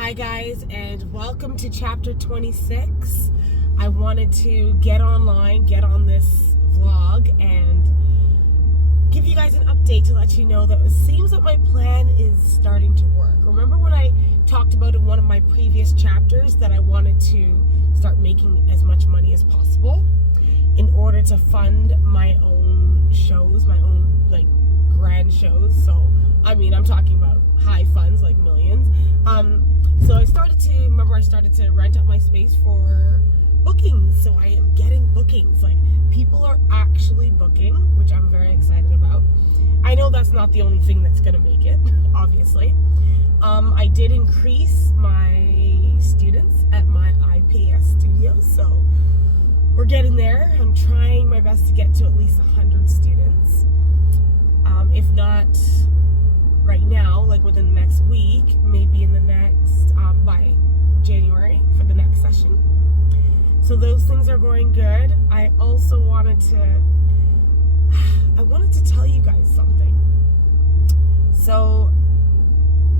Hi guys, and welcome to chapter 26. I wanted to get online, get on this vlog, and give you guys an update to let you know that it seems that my plan is starting to work. Remember when I talked about in one of my previous chapters that I wanted to start making as much money as possible in order to fund my own shows, my own grand shows. So I'm talking about high funds, like millions. So I started to rent out my space for bookings. So I am getting bookings. Like, people are actually booking, which I'm very excited about. I know that's not the only thing that's gonna make it, obviously. I did increase my students at my IPS studio, so we're getting there. I'm trying my best to get to at least 100 students. If not right now, like within the next week, maybe in the next, by January for the next session. So those things are going good. I also wanted to tell you guys something. So,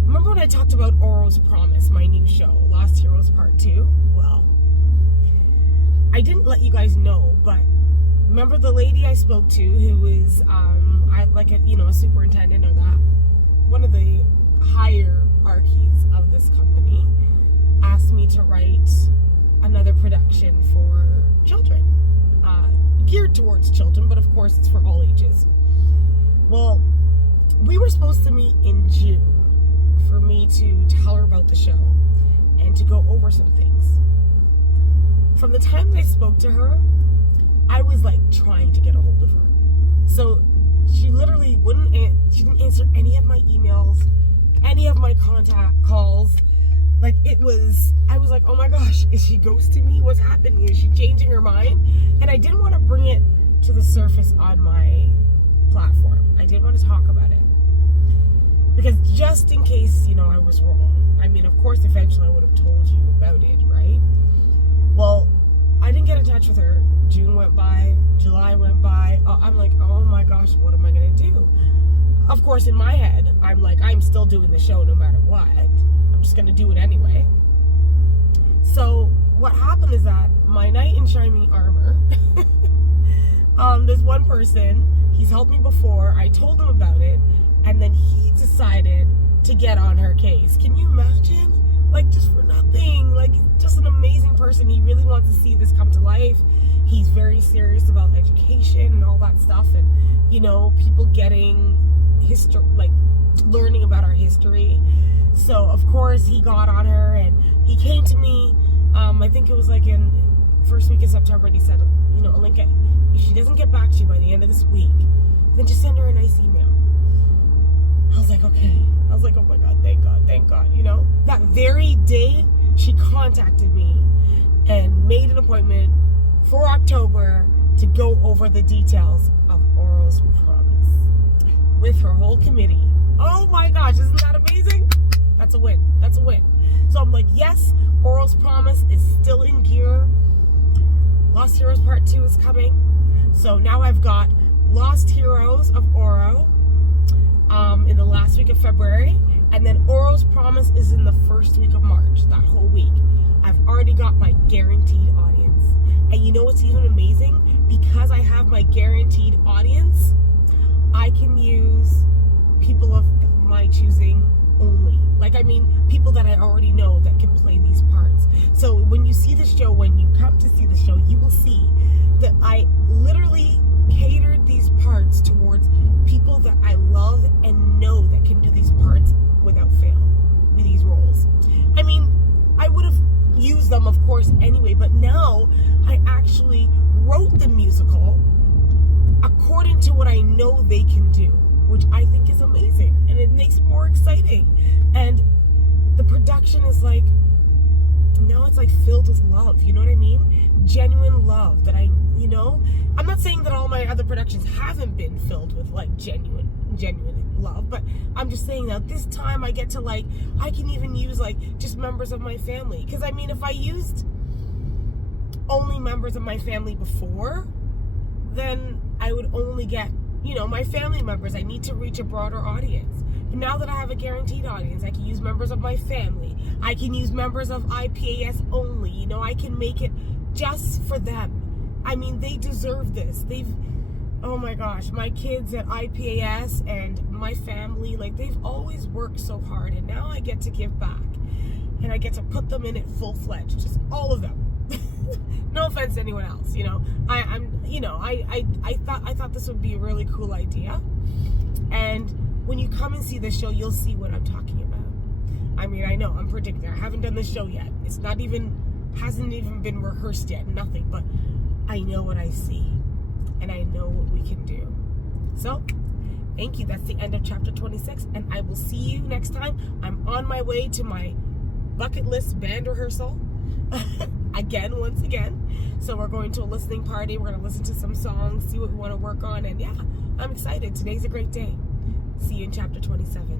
remember when I talked about Oro's Promise, my new show, Lost Heroes Part 2? Well, I didn't let you guys know, but remember the lady I spoke to who was, a superintendent or that, one of the hierarchies of this company, asked me to write another production for children, geared towards children, but of course it's for all ages. Well, we were supposed to meet in June for me to tell her about the show and to go over some things. From the time that I spoke to her, I was trying to get a hold of her. So she literally she didn't answer any of my emails, any of my contact calls. I was like, oh my gosh, is she ghosting me? What's happening? Is she changing her mind? And I didn't want to bring it to the surface on my platform. I didn't want to talk about it. Because just in case, I was wrong. Of course, eventually I would have told you about it, right? Well, I didn't get in touch with her. June went by, July went by. I'm like, oh my gosh, what am I going to do? Of course, in my head, I'm like, I'm still doing the show no matter what. I'm just going to do it anyway. So what happened is that my knight in shining armor, there's one person, he's helped me before. I told him about it, and then he decided to get on her case. Can you imagine? Just for nothing. Just an amazing person. He really wants to see this come to life. He's very serious about education and all that stuff, and people getting history, learning about our history. So of course he got on her, and he came to me, I think it was in first week of September, and he said, Alinka, if she doesn't get back to you by the end of this week, then just send her a nice email. I was like, okay. I was like, oh my God, thank God. That very day, she contacted me and made an appointment for October to go over the details of Oro's Promise with her whole committee. Oh my gosh, isn't that amazing? That's a win. That's a win. So I'm like, yes, Oro's Promise is still in gear. Lost Heroes Part 2 is coming. So now I've got Lost Heroes of Oro in the last week of February, and then Oro's Promise is in the first week of March, that whole week. I've already got my guaranteed audience. And you know what's even amazing? Because I have my guaranteed audience, I can use people of my choosing only. People that I already know that can play these parts. So when you see the show, when you come to see the show, you will see that I literally catered these parts towards people that I love and know that can do these parts without fail, with these roles. I would have used them, of course, anyway, but now I actually wrote the musical according to what I know they can do, which I think is amazing, and it makes it more exciting. And the production is now it's filled with love, you know what I mean? Genuine love that I'm not saying that all my other productions haven't been filled with genuine love, but I'm just saying that this time I get to I can even use just members of my family. Because if I used only members of my family before, then I would only get my family members. I need to reach a broader audience. But now that I have a guaranteed audience, I can use members of my family. I can use members of IPAS only. You know, I can make it just for them. I mean, they deserve this. Oh my gosh, my kids at IPAS and my family, like, they've always worked so hard, and now I get to give back. And I get to put them in it full-fledged, just all of them. No offense to anyone else, you know. I thought this would be a really cool idea. And when you come and see the show, you'll see what I'm talking about. I mean, I know I'm predicting. I haven't done the show yet. Hasn't even been rehearsed yet. Nothing. But I know what I see, and I know what we can do. So, thank you. That's the end of chapter 26, and I will see you next time. I'm on my way to my bucket list band rehearsal. Once again. So we're going to a listening party. We're going to listen to some songs, see what we want to work on. And yeah, I'm excited. Today's a great day. See you in chapter 27.